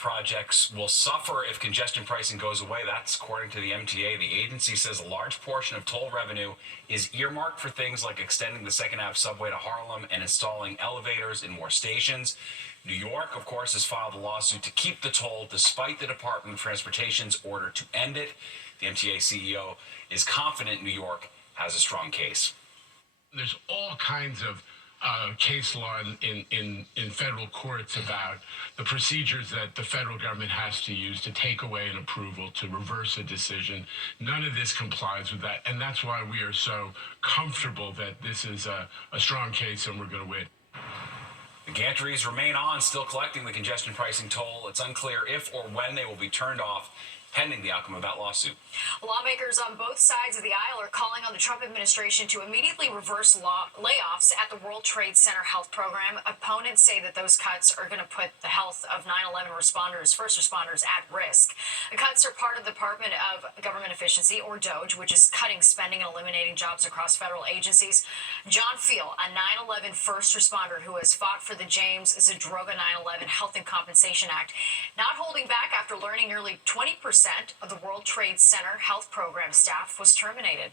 projects will suffer if congestion pricing goes away. That's according to the MTA. The agency says a large portion of toll revenue is earmarked for things like extending the Second Ave subway to Harlem and installing elevators in more stations. New York, of course, has filed a lawsuit to keep the toll despite the Department of Transportation's order to end it. The MTA CEO is confident New York has a strong case. There's all kinds of case law in federal courts about the procedures that the federal government has to use to take away an approval, to reverse a decision. None of this complies with that, and that's why we are so comfortable that this is a strong case and we're going to win. The gantries remain on, still collecting the congestion pricing toll. It's unclear if or when they will be turned off, pending the outcome of that lawsuit. Lawmakers on both sides of the aisle are calling on the Trump administration to immediately reverse layoffs at the World Trade Center health program. Opponents say that those cuts are going to put the health of 9/11 first responders at risk. The cuts are part of the Department of Government Efficiency, or DOGE, which is cutting spending and eliminating jobs across federal agencies. John Feel, a 9/11 first responder who has fought for the James Zadroga 9/11 Health and Compensation Act, not holding back after learning nearly 20% of the World Trade Center health program staff was terminated.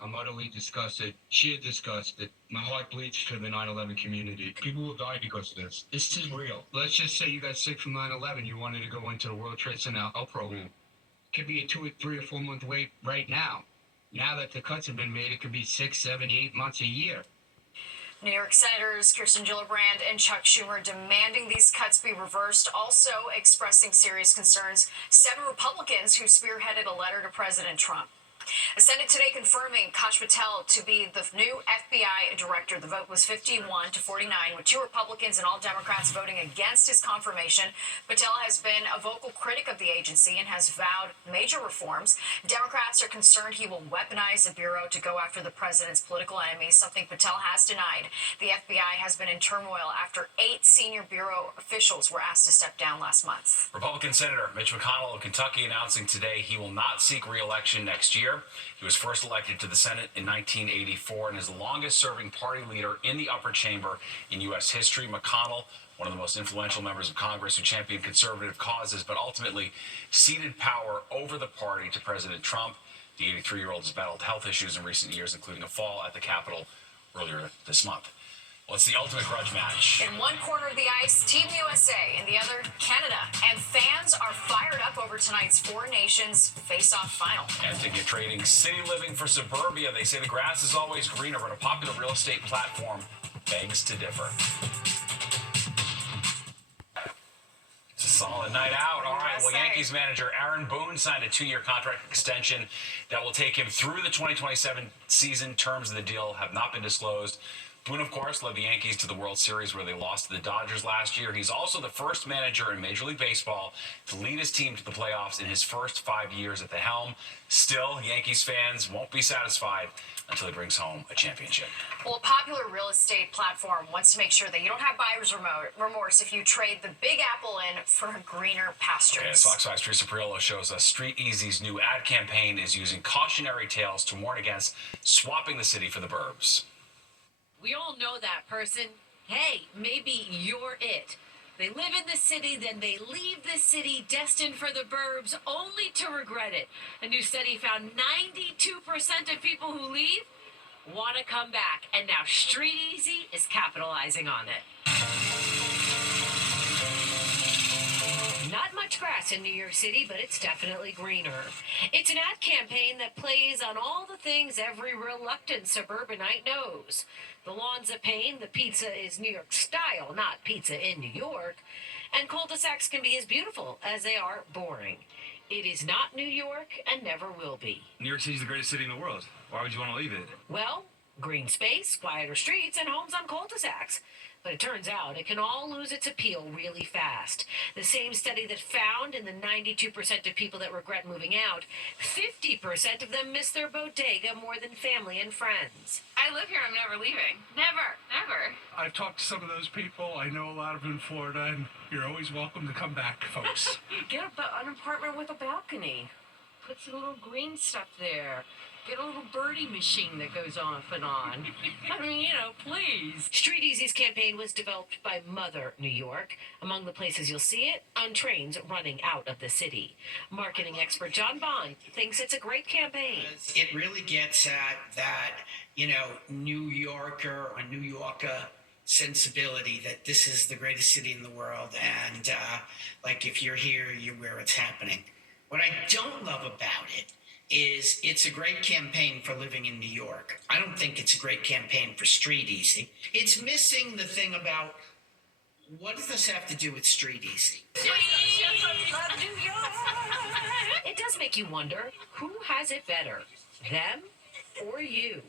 I'm utterly disgusted, sheer disgusted. My heart bleeds for the 9/11 community. People will die because of this. This is real. Let's just say you got sick from 9/11. You wanted to go into the World Trade Center health program. Could be a 2 or 3 or 4 month wait right now. Now that the cuts have been made, it could be 6, 7, 8 months, a year. New York Senators Kirsten Gillibrand and Chuck Schumer demanding these cuts be reversed, also expressing serious concerns. 7 Republicans who spearheaded a letter to President Trump. The Senate today confirming Kash Patel to be the new FBI director. The vote was 51 to 49, with 2 Republicans and all Democrats voting against his confirmation. Patel has been a vocal critic of the agency and has vowed major reforms. Democrats are concerned he will weaponize the Bureau to go after the president's political enemies, something Patel has denied. The FBI has been in turmoil after 8 senior Bureau officials were asked to step down last month. Republican Senator Mitch McConnell of Kentucky announcing today he will not seek re-election next year. He was first elected to the Senate in 1984 and is the longest-serving party leader in the upper chamber in U.S. history. McConnell, one of the most influential members of Congress who championed conservative causes, but ultimately ceded power over the party to President Trump. The 83-year-old has battled health issues in recent years, including a fall at the Capitol earlier this month. Well, it's the ultimate grudge match. In one corner of the ice, Team USA, in the other, Canada. And fans are fired up over tonight's 4 nations face-off final. And ticket trading City Living for Suburbia. They say the grass is always greener, but a popular real estate platform begs to differ. It's a solid night out. All right, well, Yankees manager Aaron Boone signed a 2-year contract extension that will take him through the 2027 season. Terms of the deal have not been disclosed. Boone, of course, led the Yankees to the World Series where they lost to the Dodgers last year. He's also the first manager in Major League Baseball to lead his team to the playoffs in his first 5 years at the helm. Still, Yankees fans won't be satisfied until he brings home a championship. Well, a popular real estate platform wants to make sure that you don't have buyer's remorse if you trade the Big Apple in for greener pastures. Yes, Fox 5's Teresa Priolo shows us Street Easy's new ad campaign is using cautionary tales to warn against swapping the city for the burbs. We all know that person. Hey, maybe you're it. They live in the city, then they leave the city destined for the burbs, only to regret it. A new study found 92% of people who leave want to come back, and now Street Easy is capitalizing on it. Not much grass in New York City, but it's definitely greener. It's an ad campaign that plays on all the things every reluctant suburbanite knows. The lawn's a pain, the pizza is New York style, not pizza in New York, and cul-de-sacs can be as beautiful as they are boring. It is not New York and never will be. New York City's the greatest city in the world. Why would you want to leave it? Well, green space, quieter streets, and homes on cul-de-sacs. But it turns out it can all lose its appeal really fast. The same study that found in the 92% of people that regret moving out, 50% of them miss their bodega more than family and friends. I live here. I'm never leaving. Never. Never. I've talked to some of those people. I know a lot of them in Florida, and you're always welcome to come back, folks. Get an apartment with a balcony. Put some little green stuff there. Get a little birdie machine that goes off and on. I mean, please. Street Easy's campaign was developed by Mother New York. Among the places you'll see it, on trains running out of the city. Marketing expert John Bond thinks it's a great campaign. It really gets at that, New Yorker or New Yorker sensibility that this is the greatest city in the world, and if you're here, you're where it's happening. What I don't love about it is it's a great campaign for living in New York. I don't think it's a great campaign for Street Easy. It's missing the thing about, what does this have to do with Street Easy? It does make you wonder, who has it better, them or you?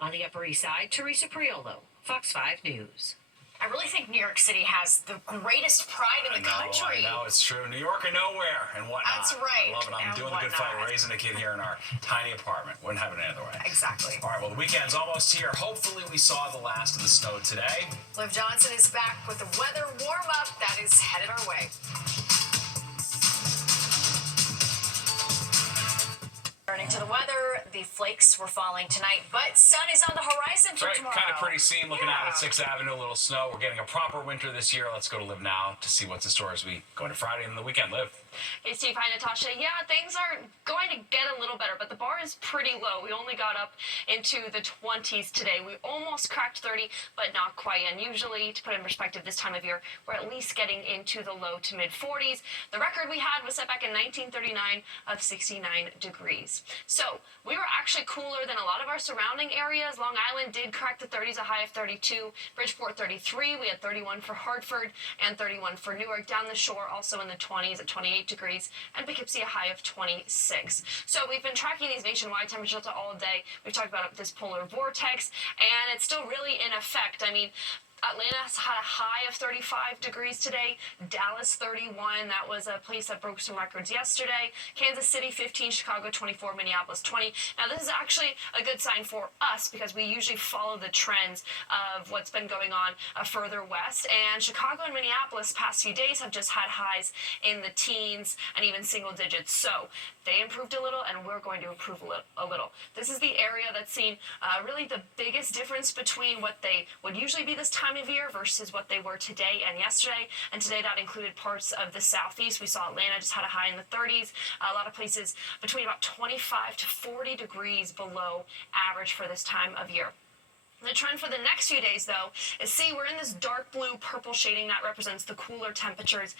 On the Upper East Side, Teresa Priolo, Fox 5 News. I really think New York City has the greatest pride in the country. I know, it's true. New York or nowhere and whatnot. That's right. I love it. I'm doing the good fight, raising a kid here in our tiny apartment. Wouldn't have it any other way. Exactly. All right, well, the weekend's almost here. Hopefully we saw the last of the snow today. Liv Johnson is back with the weather warm-up that is headed our way. Turning to the weather, the flakes were falling tonight, but sun is on the horizon for tomorrow. Kind of pretty scene looking out at 6th Avenue, a little snow. We're getting a proper winter this year. Let's go to Liv now to see what's in store as we go into Friday and the weekend. Liv. Hey, Steve. Hi, Natasha. Yeah, things are going to get a little better, but the bar is pretty low. We only got up into the 20s today. We almost cracked 30, but not quite. And usually, to put it in perspective, this time of year, we're at least getting into the low to mid 40s. The record we had was set back in 1939 of 69 degrees. So we were actually cooler than a lot of our surrounding areas. Long Island did crack the 30s, a high of 32. Bridgeport 33. We had 31 for Hartford and 31 for Newark. Down the shore, also in the 20s at 28 degrees, and Poughkeepsie a high of 26. So we've been tracking these nationwide temperatures all day. We've talked about this polar vortex, and it's still really in effect. I mean, Atlanta's had a high of 35 degrees today. Dallas 31. That was a place that broke some records yesterday. Kansas City 15. Chicago 24. Minneapolis 20. Now this is actually a good sign for us because we usually follow the trends of what's been going on further west. And Chicago and Minneapolis past few days have just had highs in the teens and even single digits. So they improved a little, and we're going to improve a little. This is the area that's seen really the biggest difference between what they would usually be this time of year versus what they were today and yesterday. And today that included parts of the southeast. We saw Atlanta just had a high in the 30s. A lot of places between about 25 to 40 degrees below average for this time of year. The trend for the next few days, though, is we're in this dark blue purple shading that represents the cooler temperatures.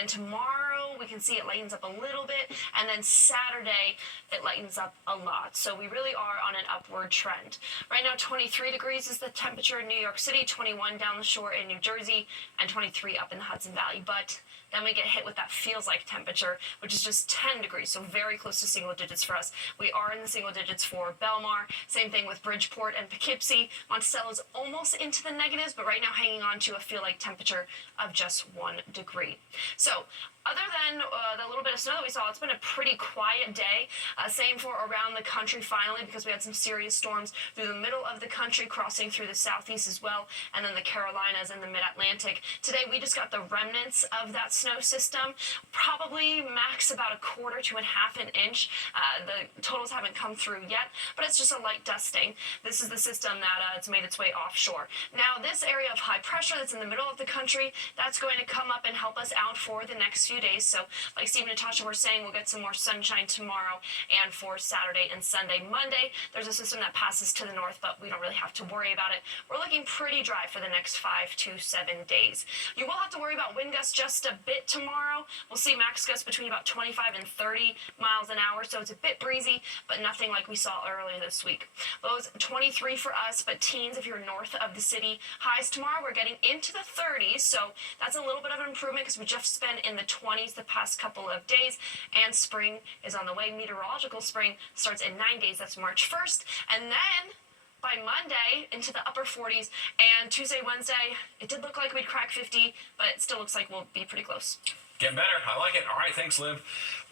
And tomorrow we can see it lightens up a little bit, and then Saturday it lightens up a lot. So we really are on an upward trend. Right now, 23 degrees is the temperature in New York City, 21 down the shore in New Jersey, and 23 up in the Hudson Valley. But then we get hit with that feels like temperature, which is just 10 degrees, so very close to single digits for us. We are in the single digits for Belmar. Same thing with Bridgeport and Poughkeepsie. Monticello's almost into the negatives, but right now hanging on to a feel like temperature of just 1 degree. So other than the little bit of snow that we saw, it's been a pretty quiet day. Same for around the country finally, because we had some serious storms through the middle of the country, crossing through the southeast as well, and then the Carolinas and the mid-Atlantic. Today we just got the remnants of that snow system, probably max about a quarter to a half an inch. The totals haven't come through yet, but it's just a light dusting. This is the system that it's made its way offshore. Now this area of high pressure that's in the middle of the country, that's going to come up and help us out for the next few days. So like Steve and Natasha were saying, we'll get some more sunshine tomorrow and for Saturday and Sunday. Monday, there's a system that passes to the north, but we don't really have to worry about it. We're looking pretty dry for the next 5 to 7 days. You will have to worry about wind gusts just a bit tomorrow. We'll see max gusts between about 25 and 30 miles an hour, so it's a bit breezy, but nothing like we saw earlier this week. Lows 23 for us, but teens if you're north of the city. Highs tomorrow, we're getting into the 30s, so that's a little bit of an improvement because we just been in the 20s the past couple of days, and spring is on the way. Meteorological spring starts in 9 days. That's March 1st, and then by Monday into the upper 40s, and Tuesday, Wednesday, it did look like we'd crack 50, but it still looks like we'll be pretty close. Getting better. I like it. All right, thanks, Liv.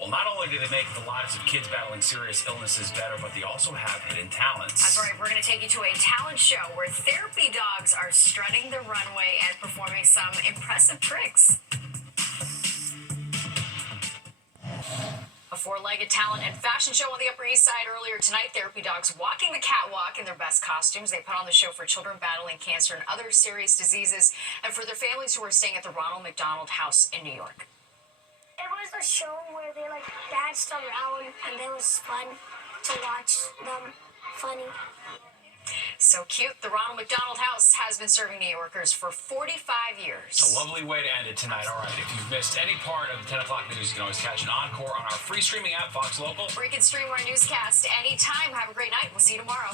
Well, not only do they make the lives of kids battling serious illnesses better, but they also have hidden talents. That's right. We're going to take you to a talent show where therapy dogs are strutting the runway and performing some impressive tricks. A four-legged talent and fashion show on the Upper East Side earlier tonight. Therapy dogs walking the catwalk in their best costumes. They put on the show for children battling cancer and other serious diseases, and for their families who are staying at the Ronald McDonald House in New York. It was a show where they danced around, and it was fun to watch them. Funny. So cute. The Ronald McDonald House has been serving New Yorkers for 45 years. A lovely way to end it tonight. All right, if you've missed any part of the 10 o'clock news, you can always catch an encore on our free streaming app, Fox Local. Or you can stream our newscast anytime. Have a great night. We'll see you tomorrow.